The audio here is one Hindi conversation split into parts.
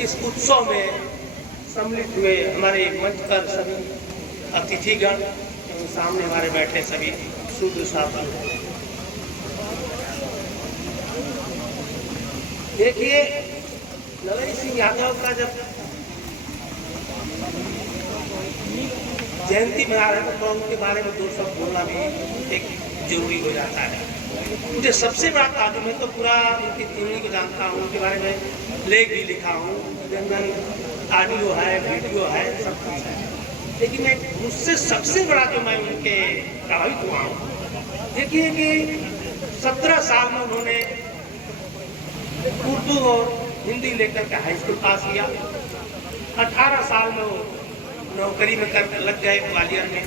इस उत्सव में सम्मिलित हुए हमारे मंच पर सभी अतिथिगण एवं सामने हमारे बैठे सभी शूद्र साथी। देखिए, ललई सिंह यादव का जब जयंती मना रहे तो उनके बारे में दो शब्द बोलना भी एक जरूरी हो जाता है। मुझे सबसे बड़ा ताजुब, मैं तो पूरा उनकी जीवनी को जानता हूँ, उनके बारे में लेख भी लिखा हूँ, ऑडियो है, वीडियो है, सब कुछ है। लेकिन एक मुझसे सबसे बड़ा जो मैं उनके प्रभावित हुआ हूँ, देखिए कि 17 साल में उन्होंने उर्दू और हिंदी लेकर के हाई स्कूल पास किया। 18 साल में वो नौकरी में कर लग गए ग्वालियर में।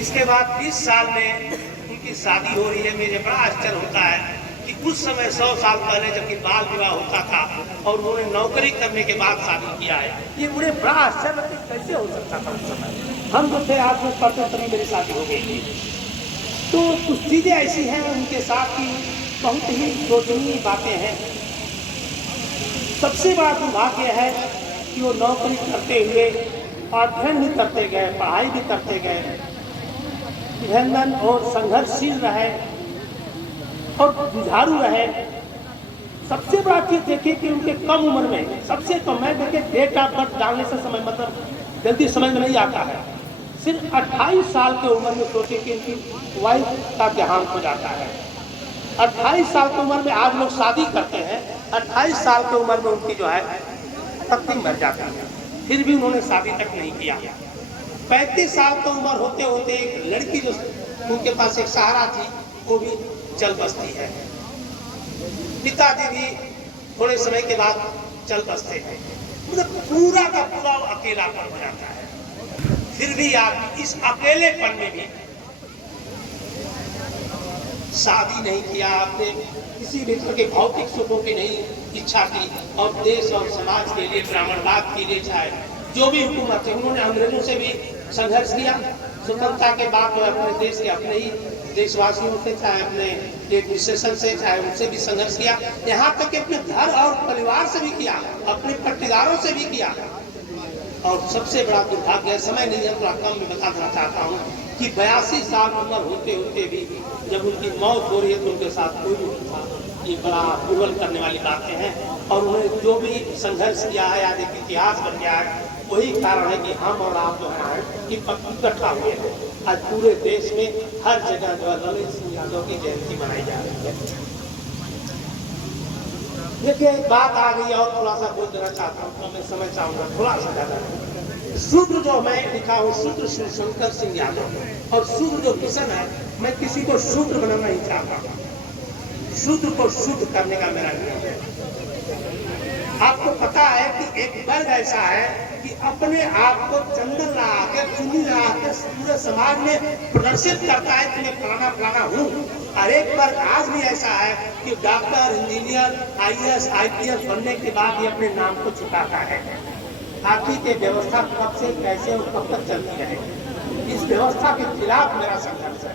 इसके बाद 20 साल में उनकी शादी हो रही है। मुझे बड़ा आश्चर्य होता है कि उस समय 100 साल पहले जबकि बाल विवाह होता था और उन्होंने नौकरी करने के बाद शादी किया है। ये मुझे बड़ा आश्चर्य कैसे हो सकता था उस समय। हम जो थे आज में पढ़ते तभी मेरी शादी हो गई थी। तो कुछ चीज़ें ऐसी हैं उनके साथ की बहुत ही सोचनीय बातें हैं। सबसे बड़ा दुर्भाग्य है कि वो नौकरी करते हुए अध्ययन भी करते गए, पढ़ाई भी करते गए, मेहनत और संघर्षशील रहे और जुझारू रहे। सबसे बड़ा चीज देखिए कि उनके कम उम्र में, सबसे कम, मैं देखिए डेट ऑफ बर्थ डालने से समय मतलब जल्दी समझ में नहीं आता है। सिर्फ 28 साल की उम्र में सोचे कि उनकी वाइफ का देहांत हो जाता है। 28 साल की उम्र में आज लोग शादी करते हैं, 28 साल की उम्र में उनकी जो है पत्नी मर जाती है, फिर भी उन्होंने शादी तक नहीं किया। 35 साल की उम्र होते होते एक लड़की जो उनके पास एक सहारा थी वो भी चल बसती है। पिताजी भी थोड़े समय के बाद चल बसते हैं। मतलब पूरा का पूरा अकेलापन हो जाता है। फिर भी आप इस अकेलेपन में भी शादी नहीं किया, आपने किसी भी तरह के भौतिक सुखों की नहीं इच्छा की और देश और समाज के लिए, ब्राह्मणवाद के लिए, चाहे जो भी हुकूमत है, उन्होंने अंग्रेजों से भी संघर्ष किया। स्वतंत्रता के बाद तो अपने देश के अपने ही देशवासियों से, चाहे अपने एडमिनिस्ट्रेशन से, चाहे उनसे भी संघर्ष किया। यहाँ तक कि अपने घर और परिवार से भी किया, अपने पट्टीदारों से भी किया। और सबसे बड़ा दुर्भाग्य है, समय नहीं है, थोड़ा कम में बता देना चाहता हूँ कि 82 साल उम्र होते होते भी जब उनकी मौत हो रही है तो उनके साथ कोई नहीं था। ये बड़ा विवल करने वाली बातें हैं। और उन्होंने जो भी संघर्ष किया है, आज एक इतिहास बन गया है। वही कारण है कि हम और आप जो है कि इकट्ठा हुए हैं। आज पूरे देश में हर जगह जो है ललित सिंह यादव की जयंती मनाई जा रही है। देखिए, एक बात आ गई और थोड़ा सा बोल देना चाहता हूँ, तो मैं समझ चाहूंगा थोड़ा सा ज्यादा। शूद्र जो मैं लिखा हूँ, शूद्र श्री शंकर सिंह यादव, और शूद्र जो किशन है, मैं किसी को शूद्र बनाना नहीं चाहता। शूद्र को शुद्ध करने का मेरा नियम है। आपको पता है कि एक वर्ग ऐसा है कि अपने आप को चंदन लगा के, चुन्नी लगा के पूरे समाज में प्रदर्शित करता है कि मैं फलाना फलाना हूँ। और एक वर्ग आज भी ऐसा है कि डॉक्टर, इंजीनियर, IAS, IPS बनने के बाद ही अपने नाम को छुपाता है। आखिर के व्यवस्था कब से, कैसे और कब तक चलती रहेगी, इस व्यवस्था के खिलाफ मेरा संघर्ष है।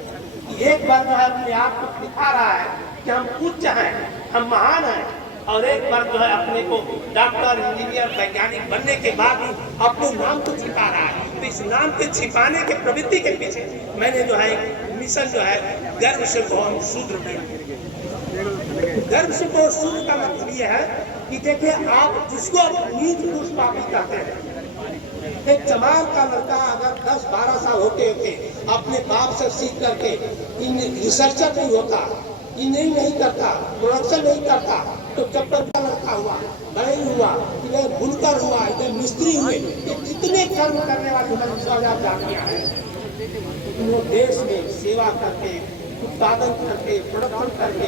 एक बार जो है अपने आप को दिखा रहा है कि हम उच्च हैं, हम महान हैं, और एक बार जो है अपने को डॉक्टर, इंजीनियर, वैज्ञानिक बनने के बाद भी अपने नाम को छिपा रहा है। तो इस नाम के छिपाने के प्रवृत्ति के पीछे मैंने जो है मिशन जो है गर्व से बहुत शूद्र किया। गर्व से बहुत शूद्र का मतलब ये है कि देखिए, आप जिसको नीच पुरुष पापी कहते हैं, एक चमार का लड़का अगर 10-12 साल होते होते अपने बाप से सीख करके रिसर्चर नहीं होता, इंजीनियरिंग नहीं करता, प्रोडक्शन नहीं करता, तो जब तक का लड़का हुआ, बड़े हुआ, इधर बुनकर हुआ, इधर मिस्त्री हुए, ये कितने कर्म करने वाले जातियां हैं। वो देश में सेवा करके, उत्पादन करके, प्रोडक्शन करके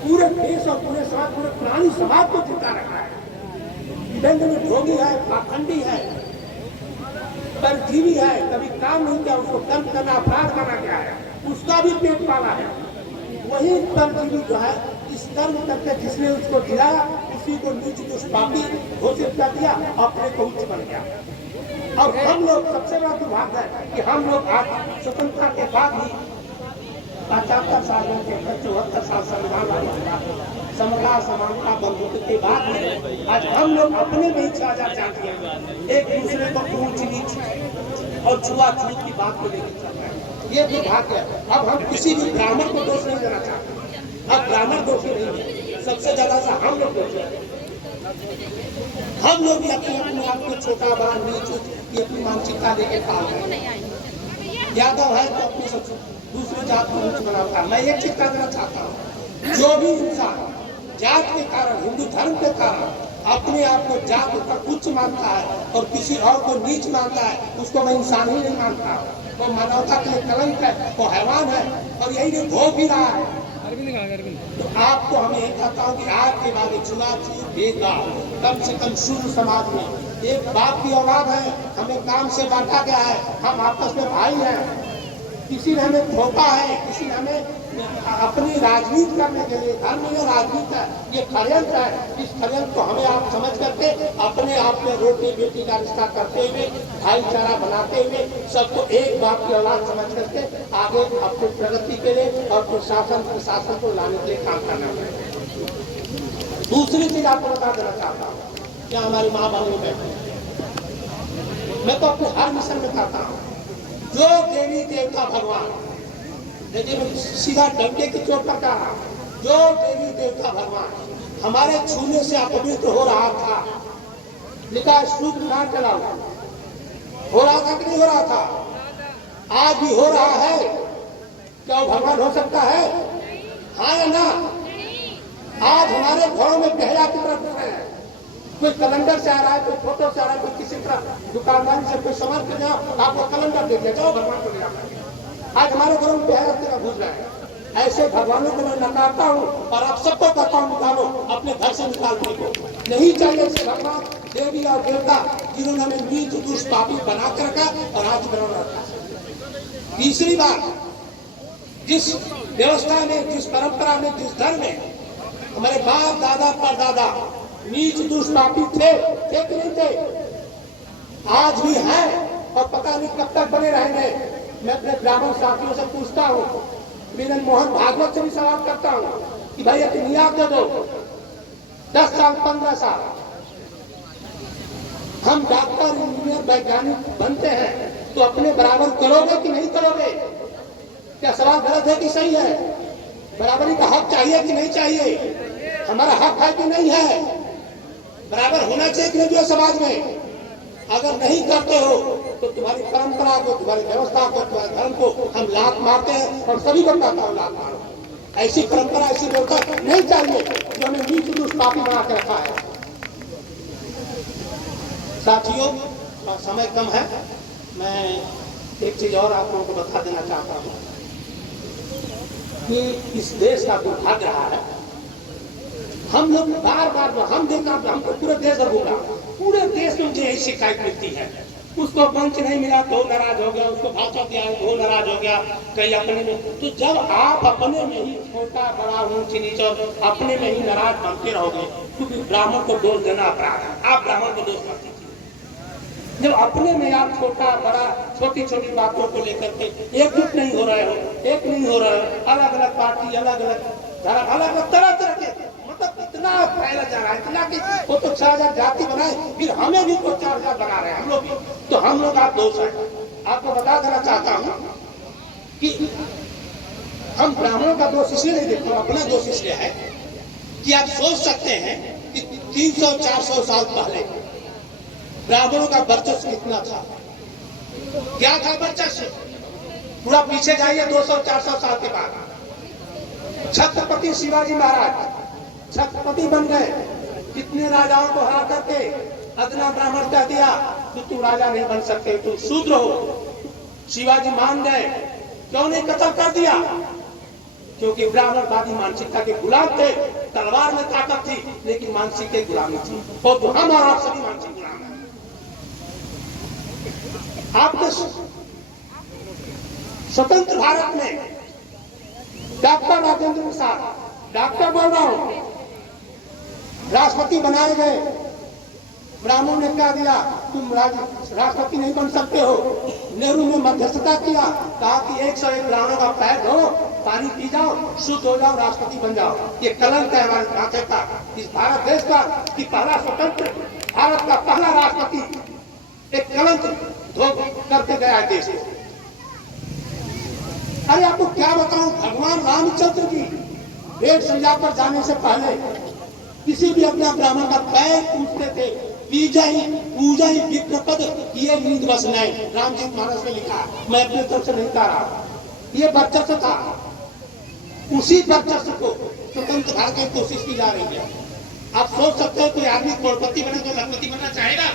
पूरे देश और पूरे समाज, पूरे प्राणी समाज को जिंदा रखा है। दंड में ढोंगी है, पाखंडी है, परजीवी है, कभी काम नहीं किया, उसको कर्म करना, अपराध करना क्या है, उसका भी पेट पाला है। वही परजीवी जो है इस कर्म करके जिसने उसको गिराया, उसी को नीच पुरुष पापी घोषित कर दिया, अपने को उच्च बन गया। और हम लोग, सबसे बड़ा दुर्भाग्य है कि हम लोग आज स्वतंत्रता के बाद ही 75 साल में 74 साल संविधान बना, समता समानता बंधुत्व के बाद में आज हम लोग अपने में ही 6000 जातियां एक दूसरे को ऊंच नीच और छुआछूत की बात को लेकर चल रहे हैं। ये दुर्भाग्य है। अब हम किसी भी ब्राह्मण को दोष नहीं देना चाहते। अब ब्राह्मण दोषी नहीं है, सबसे ज्यादा सा हम लोग दोषी हैं। हम लोग भी अपने आप को छोटा बड़ा नीच ये अपनी मानसिकता लेके पाल रहे हैं। यादव है तो अपनी सब दूसरे जात को ऊंच बनाता है। मैं एक चीज कहना चाहता हूँ, जो भी इंसान जात के कारण, हिंदू धर्म के कारण अपने आप को जात पर उच्च मानता है और किसी और को नीच मानता है, उसको मैं इंसान ही नहीं मानता। वो मानवता के लिए कलंक है, वो हैवान है और यही जो धो भी रहा है। तो आपको हमें यही कहता हूँ कि आपके बाद छुआछूत भेदभाव कम से कम शुरू समाज में एक बाप की औलाद है, हमें काम से बांटा गया है, हम आपस में भाई हैं। किसी ने हमें धोखा है, किसी ने हमें अपनी राजनीति करने के लिए, धर्म में राजनीति है, ये षड्यंत्र है। इस षड्यंत्र को हमें आप समझ करके अपने आप में रोटी बेटी का रिश्ता करते हुए, भाईचारा बनाते हुए, सबको एक बाप की औलाद समझ करके आगे अपनी प्रगति के लिए और प्रशासन प्रशासन को लाने के लिए काम करना है। दूसरी चीज आपको बता देना चाहता हूँ, क्या हमारी माँ बहनों में मैं तो अपने हर मिशन में कहता हूँ, जो देवी देवता भगवान, लेकिन सीधा डंडे की चोट पर कहा, जो देवी देवता भगवान हमारे छूने से अपवित्र हो रहा था, लिखा सूख ना चला हो रहा था कि नहीं हो रहा था, आज भी हो रहा है। क्या वो भगवान हो सकता है? हाँ या ना? आज हमारे घरों में पहला की तरफ है, कोई कैलेंडर से आ रहा है, कोई फोटो से आ रहा है, कोई किसी तरह दुकानदारी से कोई सामान कर जाओ, आपको कैलेंडर दे दिया, जाओ भगवान को ले आओ। आज हमारे घरों में पहला की तरफ घुस रहा है। ऐसे भगवानों को मैं नकारता हूँ और आप सबको कहता हूँ, निकालो अपने घर से, निकालने को नहीं चाहिए। ऐसे भगवान देवी और देवता जिन्होंने हमें नीच दुष्पापी बना कर रखा और आज बना रखा। तीसरी बात, जिस व्यवस्था में, जिस परंपरा में, जिस धर्म में हमारे बाप दादा परदादा नीच दुष्पापी थे कि नहीं थे, आज भी हैं और पता नहीं कब तक बने रहेंगे। मैं अपने ब्राह्मण साथियों से पूछता हूँ, वीरेंद्र मोहन भागवत से भी सवाल करता हूँ कि भाई अपनी नियात दे दो, 10 साल 15 साल हम डॉक्टर इंजीनियर वैज्ञानिक बनते हैं तो अपने बराबर करोगे कि नहीं करोगे? क्या सवाल गलत है कि सही है? बराबरी का हक चाहिए कि नहीं चाहिए? हमारा हक है कि नहीं है? बराबर होना चाहिए कि नहीं समाज में? अगर नहीं करते हो तो तुम्हारी परंपरा को, तुम्हारी व्यवस्था को, तुम्हारे धर्म को हम लात मारते हैं और सभी को कहता हूँ लात मारो। ऐसी परंपरा, ऐसी व्यवस्था नहीं चाहिए जो हमें नीच दुष्पापी बना के रखा है। साथियों, समय कम है, मैं एक चीज और आप लोगों को बता देना चाहता हूँ कि इस देश का दुर्भाग्य रहा है। हम लोग बार बार हम देखा, हमको पूरे देश भर घूमा, पूरे देश में मुझे यही शिकायत मिलती है। उसको मंच नहीं मिला तो नाराज हो गया, उसको भाषा दिया तो नाराज हो गया, कहीं अपने में। तो जब आप अपने में ही छोटा बड़ा ऊंच नीच और अपने में ही नाराज बनते रहोगे, क्योंकि ब्राह्मण को दोष देना अपराध है, आप ब्राह्मण को दोष मत दीजिए। जब अपने में आप छोटा बड़ा छोटी छोटी बातों को लेकर के एकजुट नहीं हो रहे हो, एक नहीं हो रहे हो, अलग अलग पार्टी, अलग अलग धर्म, अलग अलग तरह तरह के, मतलब इतना फैला जा रहा है, इतना कि वो तो 6000 जाति बनाए, फिर हमें भी तो 4000 बना रहे हैं हम लोग भी, तो हम लोग आप दोष है। आपको बता देना चाहता हूँ कि हम ब्राह्मणों का दोष इसलिए नहीं देखते, अपना दोष इसलिए है कि आप सोच सकते हैं कि 300-400 साल पहले ब्राह्मणों का वर्चस्व कितना था। क्या था वर्चस्व? पूरा पीछे जाइए 200-400 साल के बाद, छत्रपति शिवाजी महाराज छत्रपति बन गए, कितने राजाओं को हरा करके अदना ब्राह्मण कह दिया कि तुम राजा नहीं बन सकते, तुम शूद्र हो। शिवाजी मान गए, क्यों नहीं कत्ल कर दिया? क्योंकि ब्राह्मणवादी मानसिकता के गुलाम थे, तलवार में ताकत थी लेकिन मानसिक के गुलामी थी, और तो हम और आप सभी मानसिक गुलाम हैं। आपके स्वतंत्र भारत में डॉक्टर राजेंद्र प्रसाद, डॉक्टर बोल रहा हूं, राष्ट्रपति बनाए गए, ब्राह्मणों ने कह दिया तुम राष्ट्रपति नहीं बन सकते हो। नेहरू ने मध्यस्थता किया, कहा कि 101 ब्राह्मणों का पैर धो पानी पी जाओ, शुद्ध हो जाओ, राष्ट्रपति बन जाओ। ये कलंक है हमारे ढांचे का, इस भारत देश का, कि पहला स्वतंत्र भारत का पहला राष्ट्रपति एक कलंक धो करके गया है देश को। अरे आपको क्या बताऊं, भगवान रामचंद्र की वेद संध्या पर जाने से पहले किसी भी अपना ब्राह्मण का पैर पूछते थे, पूजा ही विप्रपद किए नींद बस नहीं। रामचरित मानस में लिखा, मैं अपने तरफ से नहीं कह रहा, ये वर्चस्व था। उसी वर्चस्व को स्वतंत्र भारत की कोशिश की जा रही है। आप सोच सकते हो कोई आदमी करोड़पति बने तो लखपति बनना चाहेगा?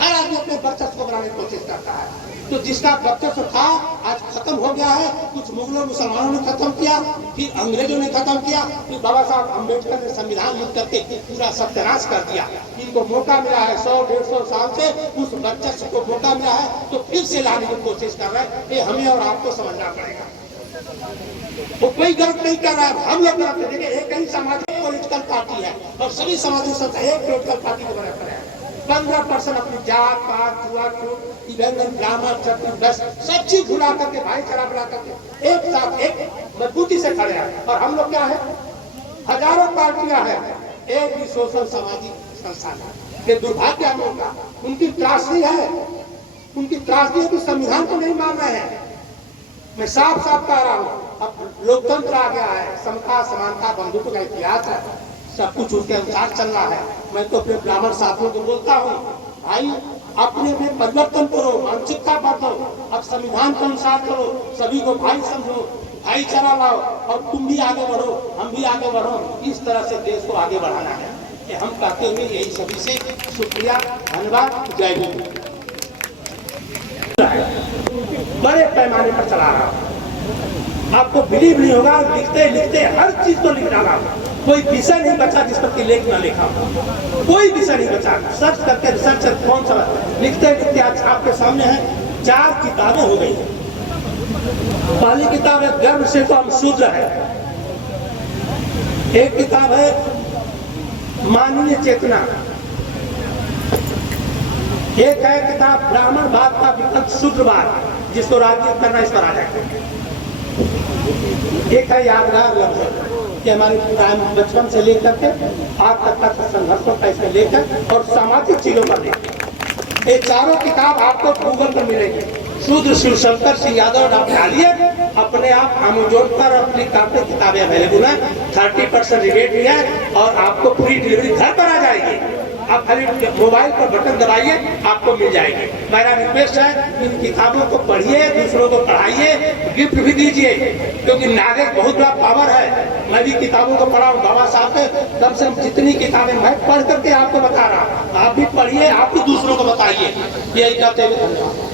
हर आदमी अपने वर्चस्व को बनाने की कोशिश करता है। तो जिसका वर्चस्व था आज खत्म हो गया है। कुछ मुगलों मुसलमानों ने खत्म किया, फिर अंग्रेजों ने खत्म किया, फिर बाबा साहब अम्बेडकर ने संविधान लिख करके पूरा सत्यानाश कर दिया। इनको मौका मिला है 100-150 साल से, उस वर्चस्व को मौका मिला है तो फिर से लाने की कोशिश कर रहे हैं। ये हमें और आपको समझना पड़ेगा। वो कोई गलत नहीं कर रहा है, हम लोग गलत। देखिए एक ही सामाजिक पॉलिटिकल पार्टी है और सभी सामाजिक संस्था एक पॉलिटिकल पार्टी को बना कर है। 15% अपनी जात पात छुआछूत इधर ब्राह्मण क्षत्रिय बस सब चीज भुला करके भाईचारा बना करके एक साथ एक मजबूती से खड़े हैं। और हम लोग क्या है, हजारों पार्टियां हैं, एक भी सोशल सामाजिक संस्थान है। ये दुर्भाग्य हम लोग का, उनकी त्रासदी है, उनकी त्रासदी है कि संविधान को नहीं मान रहे हैं। मैं साफ साफ कह रहा हूँ, अब लोकतंत्र आ गया है, समता समानता बंधुत्व का इतिहास है, सब कुछ उसके अनुसार चल रहा है। मैं तो अपने ब्राह्मण साथियों को बोलता हूँ, भाई अपने में परिवर्तन करो, मानसिकता बदलो, अब संविधान के अनुसार करो, सभी को भाई समझो, भाईचारा लाओ और तुम भी आगे बढ़ो, हम भी आगे बढ़ो। इस तरह से देश को आगे बढ़ाना है। कि हम कहते हुए यही सभी से शुक्रिया, धन्यवाद, जय हिंद। बड़े पैमाने पर चला रहा हूँ, आपको बिलीव नहीं होगा, लिखते लिखते हर चीज को लिख डाला। कोई विषय नहीं बचा जिस पर लेख न लिखा, कोई विषय नहीं बचा। सर्च करके रिसर्च कौन सा लिखते लिखते आज आपके सामने है 4 किताबें हो गई। पहली किताब है गर्भ से तो हम शूद्र है, एक किताब है मानवीय चेतना, एक है किताब ब्राह्मणवाद का विकल्प शूद्रवाद जिसको राजनीति करना इस पर आ जाएगा। एक है यादगार लफ्ज कि हमारे बचपन से लेकर के आज तक का संघर्षों का इसमें लेकर और सामाजिक चीजों पर लेकर, ये चारों किताब आपको गूगल पर मिलेगी। शूद्र शिवशंकर सिंह यादव आप डालिए, अपने आप अमेजोन पर अपनी काफी किताबें अवेलेबल है, 30% रिबेट भी है और आपको फ्री डिलीवरी घर पर आ जाएगी। आप खाली मोबाइल पर बटन दबाइए, आपको मिल जाएगी। मेरा रिक्वेस्ट है इन किताबों को पढ़िए, दूसरों को पढ़ाइए, गिफ्ट भी दीजिए, क्योंकि नागरिक बहुत बड़ा पावर है। मैं भी किताबों को पढ़ा हूँ, बाबा साहब के कम से कम जितनी किताबें मैं पढ़ करके आपको बता रहा हूँ, आप भी पढ़िए, आप भी दूसरों को बताइए। यही कहते हुए धन्यवाद।